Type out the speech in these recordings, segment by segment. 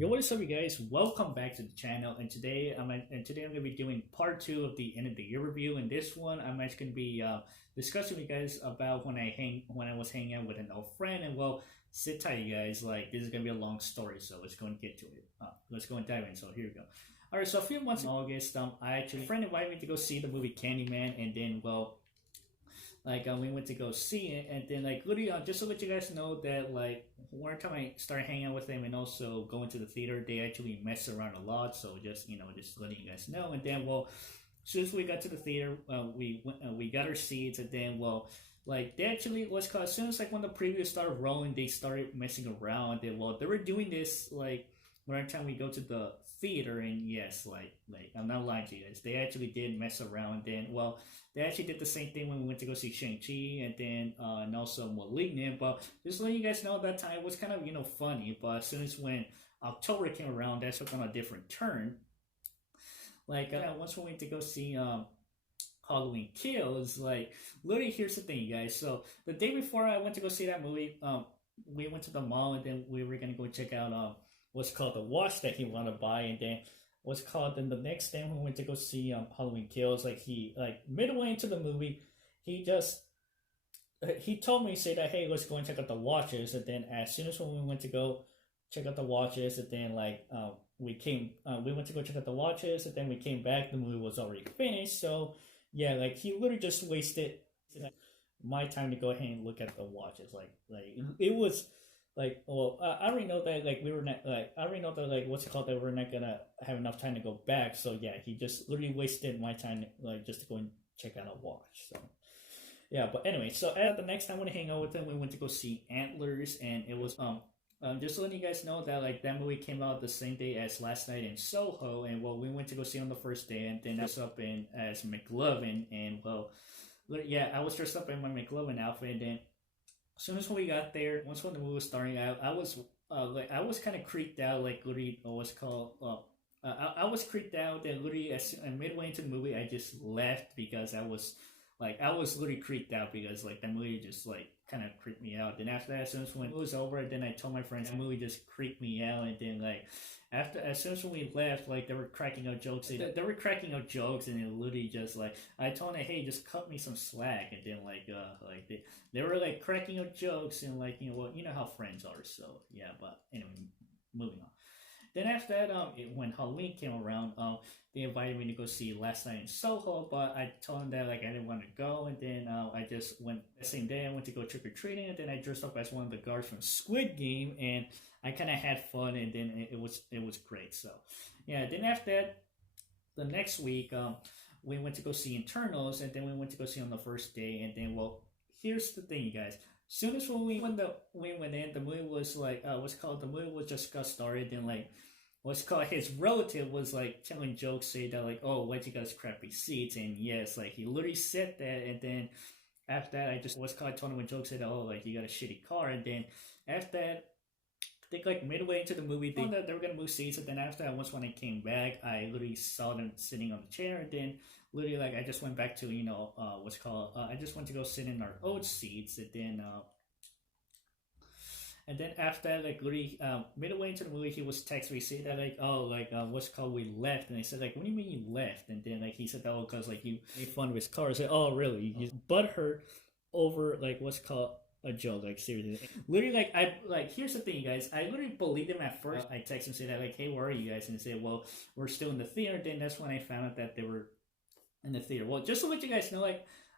Yo, what is up, you guys? Welcome back to the channel. And today I'm gonna be doing part two of the end of the year review. And this one, I'm actually gonna be discussing with you guys about when I was hanging out with an old friend. And well, sit tight, you guys. Like this is gonna be a long story, so let's go and get to it. Let's go and dive in. So here we go. All right. So a few months in August, a friend invited me to go see the movie Candyman, and then we went to go see it, and then literally just to let you guys know that one time I started hanging out with them and also going to the theater, they actually mess around a lot. So just letting you guys know. And then as soon as we got to the theater, we got our seats, and then they actually was called as soon as when the preview started rolling, they started messing around. And they were doing this every time we go to the theater, and yes, I'm not lying to you guys, they actually did mess around. Then they actually did the same thing when we went to go see Shang-Chi, and then and also Malignant. But just letting you guys know, that time it was kind of funny. But as soon as when October came around, that took on a different turn. Once we went to go see Halloween Kills, literally, here's the thing, you guys. So the day before I went to go see that movie, we went to the mall, and then we were gonna go check out what's called the watch that he wanted to buy. And then then the next day when we went to go see Halloween Kills, midway into the movie, he told me, say that, hey, let's go and check out the watches. And then as soon as when we went to go check out the watches, and then we went to go check out the watches, and then we came back, the movie was already finished. So yeah, he literally just wasted my time to go ahead and look at the watches. It was I already know that we were not I already know that what's it called, that we're not gonna have enough time to go back. So yeah, he just literally wasted my time just to go and check out a watch. So yeah, but anyway, so at the next time when I hang out with him, we went to go see Antlers, and it was just letting you guys know that that movie came out the same day as Last Night in Soho. And we went to go see on the first day, and then I was up in as McLovin, and yeah, I was dressed up in my McLovin outfit. And then as soon as we got there, once when the movie was starting, I was kind of creeped out, literally, what's called. I was creeped out, and literally, midway into the movie, I just left because I was literally creeped out because the movie just kind of creeped me out. Then after that, as soon as when it was over, then I told my friends the movie just creeped me out. And then as soon as when we left, they were cracking out jokes. They were cracking out jokes, and it literally just I told them, hey, just cut me some slack. And then they were cracking out jokes, and you know how friends are. So yeah, but anyway, moving on. Then after that, when Halloween came around, they invited me to go see Last Night in Soho, but I told them that I didn't want to go. And then I just went the same day. I went to go trick or treating, and then I dressed up as one of the guards from Squid Game, and I kind of had fun. And then it was great. So yeah. Then after that, the next week, we went to go see Internals, and then we went to go see on the first day. And then here's the thing, you guys. Soon as when we went in, the movie was the movie was just got started. Then his relative was telling jokes, say that oh, why'd you guys crappy seats? And yes, he literally said that. And then after that, I just told him a joke, said oh, you got a shitty car. And then after that, I think midway into the movie, they were gonna move seats. And then after that, once when I came back, I literally saw them sitting on the chair. And then literally I just went back to I just went to go sit in our old seats. And then after that, literally midway into the movie, he was texting me, saying that we left. And I said what do you mean you left? And then he said that because you made fun of his car. I said, oh really? You butthurt over a joke, seriously. Literally, here's the thing, you guys. I literally believed him at first. I texted him, say that hey, where are you guys? And he said, well, we're still in the theater. Then that's when I found out that they were in the theater. Well, just to let you guys know,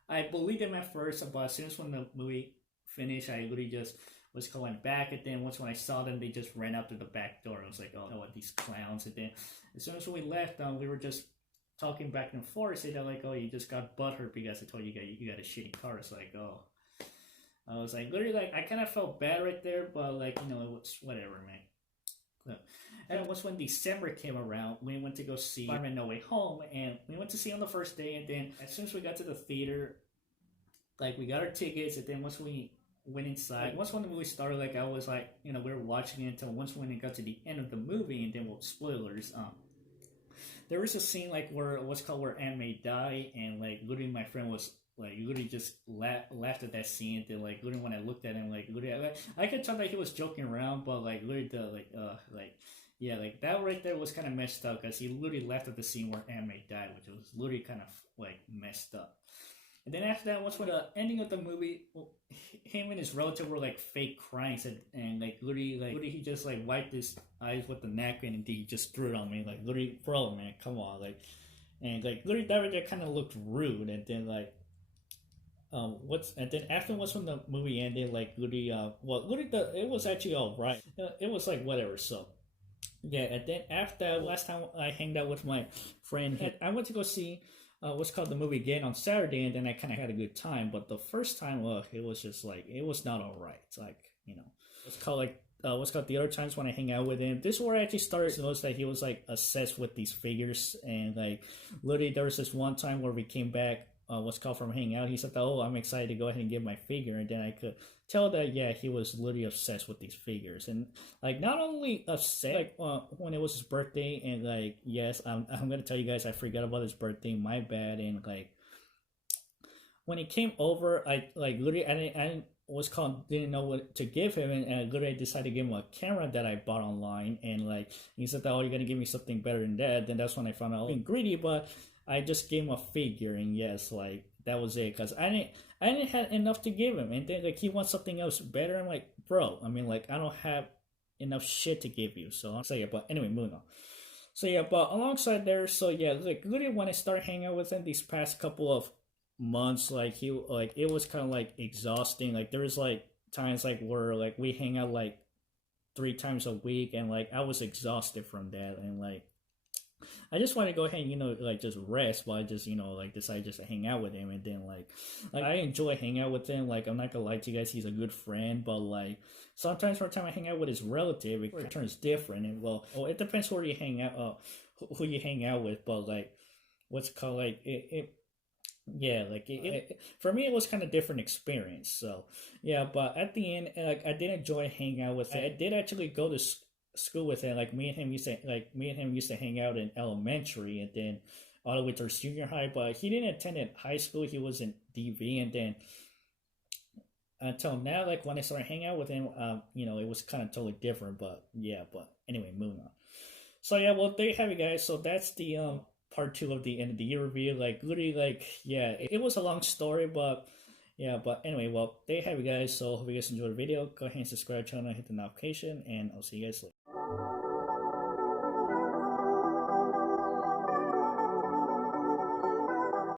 I believed him at first, but as soon as when the movie finished, I literally just was going back. And then once when I saw them, they just ran out through the back door. I was like, oh, what, these clowns. And then as soon as we left, we were just talking back and forth, say that oh, you just got butthurt because I told you you got a shitty car. It's oh. I was literally I kind of felt bad right there, but it was whatever, man. And once when December came around, we went to go see Spider-Man No Way Home, and we went to see on the first day. And then as soon as we got to the theater, we got our tickets. And then once we went inside, once when the movie started, I was we were watching it until once when it got to the end of the movie. And then spoilers, there was a scene where Aunt May died, and literally my friend was literally just laughed at that scene. Then literally when I looked at him, literally I could tell that he was joking around, but literally Yeah, like that right there was kind of messed up because he literally left at the scene where Anime died, which was literally kind of like messed up. And then after that, once for the ending of the movie, well, him and his relative were like fake crying, and literally he just like wiped his eyes with the napkin and he just threw it on me, like literally, bro, man, come on, like, and like literally that right there kind of looked rude, and then like. What's and then afterwards when the movie ended, like literally, literally it was actually all right. It was like whatever. So yeah, and then after last time I hanged out with my friend, I went to go see what's called the movie again on Saturday, and then I kind of had a good time. But the first time, it was just like it was not all right. It's like it's called like what's called the other times when I hang out with him. This is where I actually started to notice that he was like obsessed with these figures, and like literally there was this one time where we came back. What's called from hanging out. He said, "Oh, I'm excited to go ahead and get my figure," and then I could tell that yeah, he was literally obsessed with these figures, and like not only obsessed, like when it was his birthday, and like yes, I'm gonna tell you guys I forgot about his birthday, my bad, and like when he came over, I like literally I was called didn't know what to give him, and I literally decided to give him a camera that I bought online, and like he said that oh you're gonna give me something better than that. Then that's when I found out being greedy, but I just gave him a figure, and yes, like that was it, cause I didn't have enough to give him, and then like he wants something else better. I'm like, bro, I mean like I don't have enough shit to give you, so yeah. But anyway, moving on. So yeah, but alongside there, so yeah, like literally when I started hanging out with him these past couple of months, like it was kind of like exhausting. Like there was like times like where like we hang out like 3 times a week, and like I was exhausted from that, and like I just want to go ahead and like just rest, but I just like decided just to hang out with him, and then like I enjoy hanging out with him. Like I'm not gonna lie to you guys, he's a good friend, but like sometimes from the time I hang out with his relative, it turns different, and well, it depends where you hang out, who you hang out with, but like what's it called like it yeah, like for me it was kind of different experience. So yeah, but at the end, like I did enjoy hanging out with him. I did actually go to school with him. Like me and him used to hang out in elementary, and then all the way to junior high. But he didn't attend in high school. He was in DV, and then until now, like when I started hanging out with him, it was kind of totally different. But yeah, but anyway, moving on. So yeah, well there you have it, guys. So that's the part 2 of the end of the year review. Like literally, like yeah, it was a long story, but yeah, but anyway, well there you have it, guys. So hope you guys enjoyed the video. Go ahead and subscribe to the channel, hit the notification, and I'll see you guys later.